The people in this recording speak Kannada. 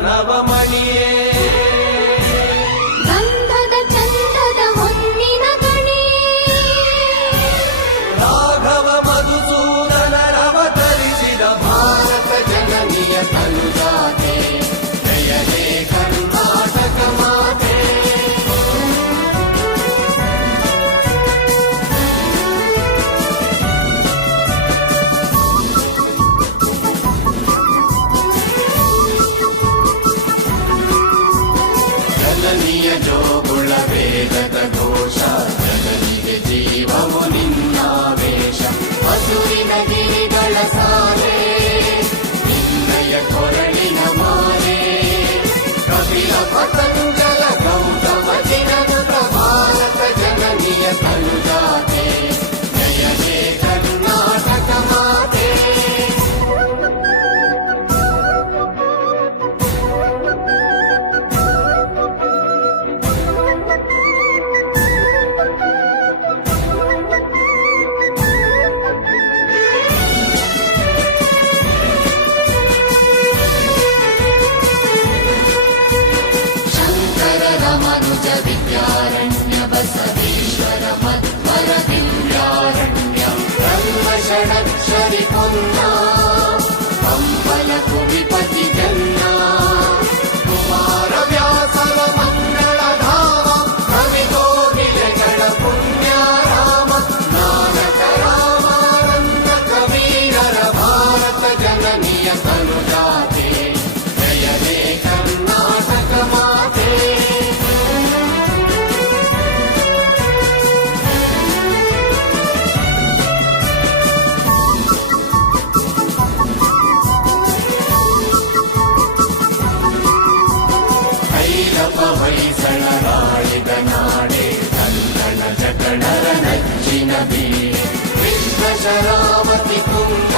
ನವಮಣಿಯೇ ಗಂಧದ ಚಂದದ ಹೊನ್ನಿನ ಗಣಿಯೇ ರಾಘವ ಮಧುಸೂದನರವತರಿಸಿದ ಭಾರತ ಜನನಿಯ ತನುಜಾತೆ ಜಯ ಹೇ ಕರ್ನಾಟಕ ಮಾತೆ ಜನನಿಯ ಜೋಗುಳ ವೇದದ ಘೋಷ ಜನನಿಗೆ ಜೀವವು ನಿನ್ನಾವೇಶ ಹಸುರಿನ ಗಿರಿಗಳ ಸಾಲೆ ನಿನ್ನಯ ಕೊರಳಿನ ಮಾಲೆ ಕಪಿಲ ಪತಂಜಲ ಗೌತಮ ಜಿನನುತ ಭಾರತ ಜನನಿಯ ತನುಜಾತೆ ಜಯ ಹೇ ಕರ್ನಾಟಕ ಮಾತೆ ಮನುಜ ವಿದ್ಯಾರಣ್ಯ ಬಸವೇಶ್ವರ ಮಧ್ವರ ದಿವ್ಯಾರಣ್ಯ ಬ್ರಹ್ಮ ಷಡಕ್ಷರಿ ಪುನ್ನ ಕಂಬಲ ಕುವಿಪತಿ ಜನ್ನ ಕುಮಾರ ವ್ಯಾಸರ ಮಂಗಳ ಧಾಮ ಕವಿಗೋಗಿಲೆಗಳ ಪುಣ್ಯ ರಾಮ ನಾನಕ ರಾಮಾನಂದ ಕವೀರರ ಭಾರತ ಜನನಿಯ ತನುಜಾತೆ ಜಯ ಹೇ ಕರ್ನಾಟಕ ಮಾತೆ ಹೊಯ್ಸಳರಾಳಿದ ನಾಡೆ ಕನ್ನಡ ಜಟಣರ ನಚ್ಚಿನ ಬೀಡೆ ವಿಶ್ವ ಶರಾವತಿ ತುಂಗ